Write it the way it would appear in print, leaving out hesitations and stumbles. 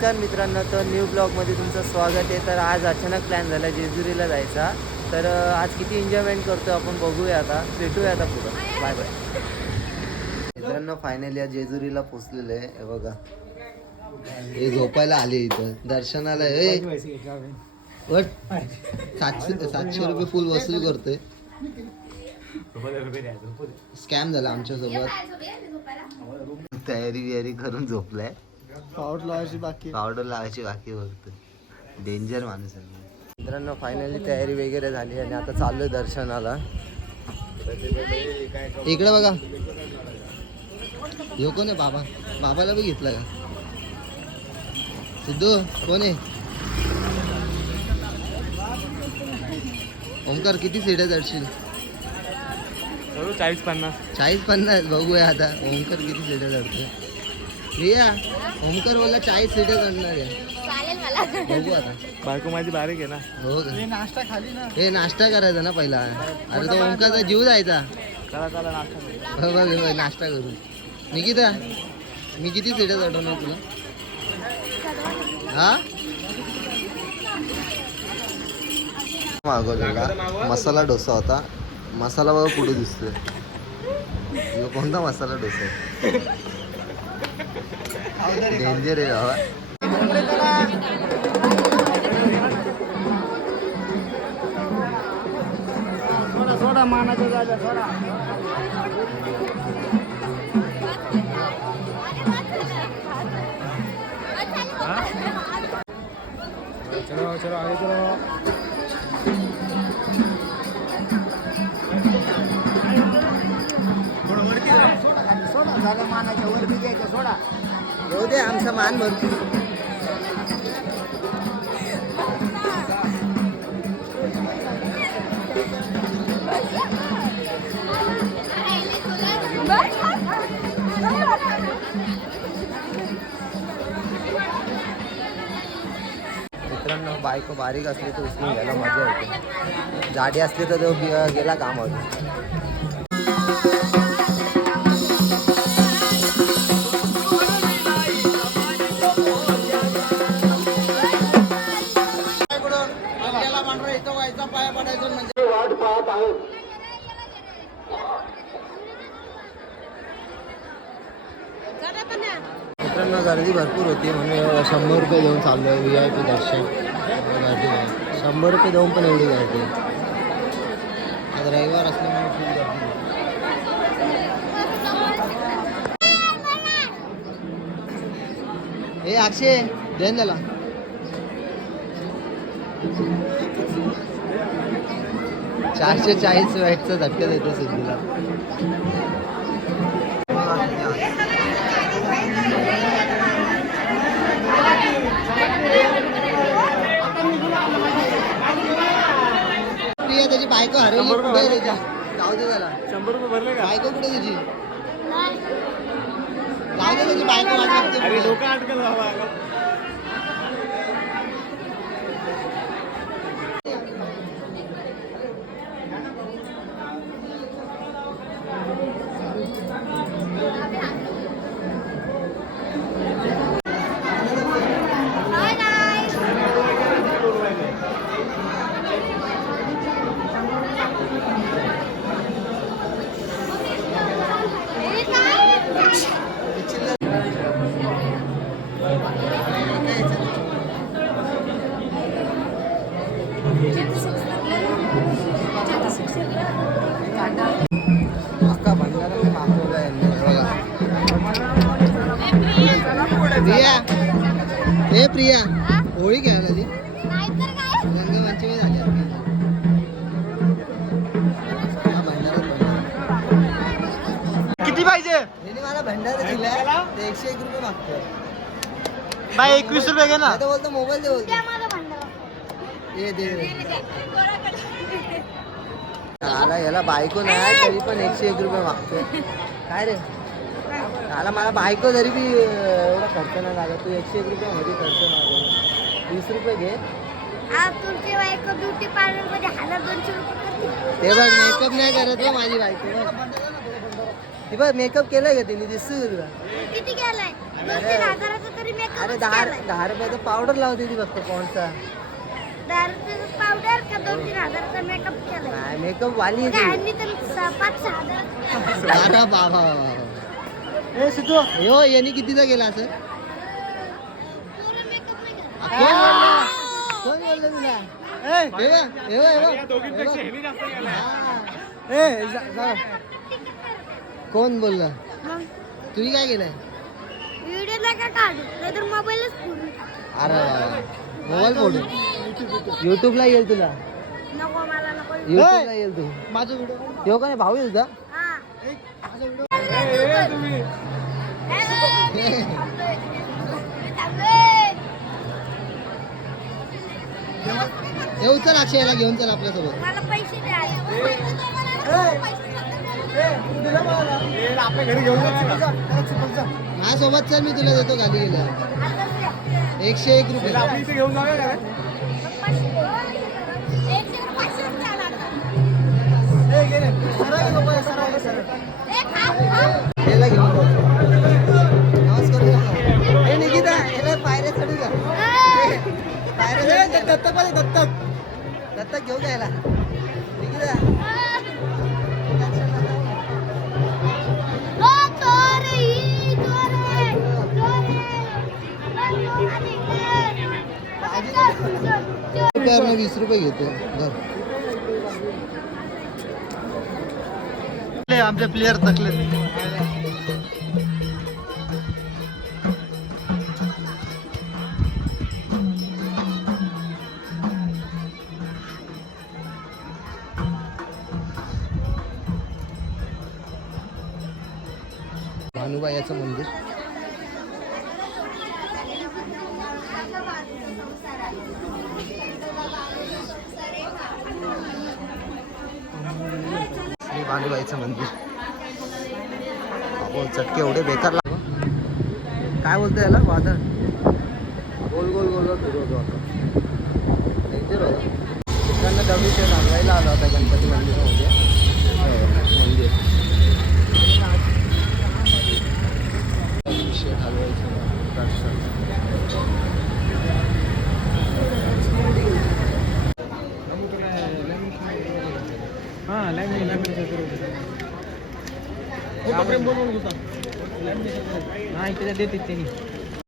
नमस्कार मित्रांनो, तर न्यू ब्लॉगमध्ये तुमचं स्वागत आहे. तर आज अचानक प्लॅन झाला जेजुरीला जायचा. तर आज किती एन्जॉयमेंट करतो आपण बघूया. आता भेटूया आता पुढं. बाय बाय मित्रांनो. फायनली आज जेजुरीला पोचलेलं आहे. हे बघा, हे झोपायला आले इथं दर्शनाला. 700 रुपये फुल वसूल करतोय. स्कॅम झाला आमच्यासोबत. तयारी बियारी करून झोपलाय. पावडर लावायची बाकी बघतो. डेंजर माणूस आहे मित्रांनो. फायनली तयारी वगैरे झाली आणि आता चाललोय दर्शनाला. इकडे बघा, यो कोण आहे? बाबा. बाबाला बी घेतलं का? सिद्धू कोण आहे? ओमकार किती सीट आहे दर्शन? 40-50 बघूया आता ओमकार किती सीट चढतोय. प्रिया, ओमकार बोलला 40 सीट चढणार आहे. बघू आता. बायको माझी बारीक आहे ना. हो का? नाश्ता खाली ना. हे नाश्ता करायचा ना पहिला. अरे तो ओमकारचा जीव जायचा. चला नाश्ता हो बघ, नाश्ता करू. निकिता, मी किती सीट चढवणार तुला? हा मागवलेला मसाला डोसा होता. मसाला बघा पुढे दिसतोय. कोणता मसाला डोसा आहे? डेंजर आहे बाबा. सोडा मानाच्या जागा सोडा. चलो आगे चलो. सोडा जागा मानाच्या वर बी घ्यायचं. सोडा येऊ दे, आमचा मान भरपूर. मित्रांनो, बायको बारीक असली तर उचलून घ्यायला मजा येते. जाडी असली तर तो गेला कामावर. मित्रांनो, गर्दी भरपूर होती म्हणून 100 रुपये देऊन चाललोय. VIP दर्शन. गर्दी नाही. 100 रुपये देऊन पण एवढी गर्दी. आज रविवार असल्यामुळे खूप गर्दी. हे अक्षय देन त्याला. $440 वॅटचा झटका देतो सिद्धीला. प्रिया, त्याची बायको हरवली. कुठे आहे त्याची? जाऊ दे त्याला. 100 रुपये भरले का? बायको कुठे त्याची? जाऊ दे, त्याची बायको वाटते. अरे डोकं अटकल बाबा. अख्खा भंडारा मागवला यांनी. प्रिया, हे प्रिया, होळी खेळायला ती रंगपंचमी झाली. किती पाहिजे? यांनी मला भंडारा दिला. ते 101 रुपये मागतोय. बाय 21 रुपये घे ना. बोलतो मोबाईल दे. बोलतो ये दे. आला याला बायको नाही तरी पण 101 रुपये मागतोय. काय रे? आला मला बायको तरी बी एवढा खर्च नाही लागत. तू 101 रुपये मध्ये खर्च नाही. 20 रुपये घे. तुमची बायको ब्युटी पार्लर मध्ये 1200 रुपये. ते बघ, मेकअप नाही करत हो माझी बायको. ती बघ मेकअप केलाय का तिने? दिसतो तुला? किती केलाय? 2-3 हजाराचा तरी तरी मेकअप अरे 10 रुपयाचा पावडर लावते ती फक्त पॉन्डचा. 10 रुपयाचा पावडर का 2-3 हजाराचा मेकअप केलाय. नाही मेकअप वाली आहे ती. ह्यांनी तर 5-6 हजार. अरे बाबा ए सिद्धू यो यांनी कितीचा गेला असं? पूर्ण मेकअप नाही करत. कोण बोललं तुला? ए कोण बोललं? मग तुम्ही काय केलंय? व्हिडिओ नका काढू नाहीतर मोबाईलच पूर्ण टाक. अरे मोबाईल फोडू युट्यूबला येईल तुला. नको मला नको. युट्यूबला येईल तू. माझा व्हिडिओ येऊ का नाही भाऊ येईल का? हा. येऊ चल अक्षयला घेऊन चल आपल्यासोबत. मला पैसे द्या. माझ्यासोबत चल मी तुला देतो खाली गेल्या 101 रुपये. घेऊन जाऊया याला घेऊन जाऊ. नमस्कार हे निकिता याला पायऱ्या चढू का? पायऱ्या दत्तक घेऊ घ्यायला निकिता. रुपयावर 20 रुपये घेतो. आमचे प्लेयर थकले. भानुबाईचं मंदिर. श्री भानुबाईचं मंदिर. बाबो चटके एवढे बेकार लाग. काय बोलतोय याला? वादळ गोल गोल गोल गोल फिरवतो आता. डेंजर होता. त्यांना दगडूशेठ हलवायला आला होता गणपती मंदिरामध्ये. मंदिर दगडूशेठ हलवायचं दर्शन. नाही त्याच्यात देते त्यांनी.